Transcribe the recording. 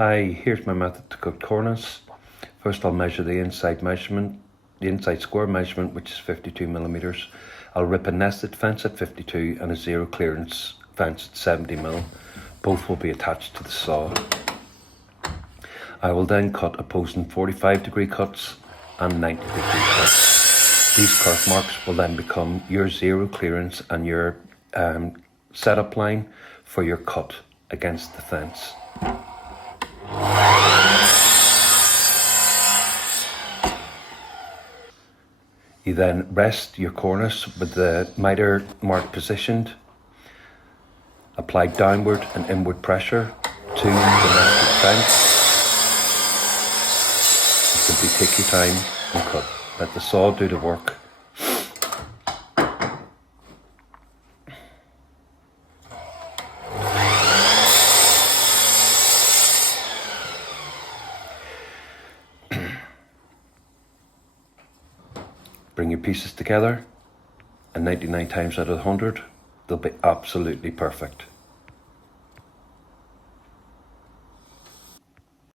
Hi, here's my method to cut cornice. First I'll measure the inside square measurement, which is 52 millimeters. I'll rip a nested fence at 52 and a zero clearance fence at 70 mil. Both will be attached to the saw. I will then cut opposing 45-degree cuts and 90-degree cuts. These cut marks will then become your zero clearance and your setup line for your cut against the fence. You then rest your cornice with the miter mark positioned. Apply downward and inward pressure to the nested fence. Simply take your time and cut. Let the saw do the work. Bring your pieces together, and 99 times out of 100, they'll be absolutely perfect.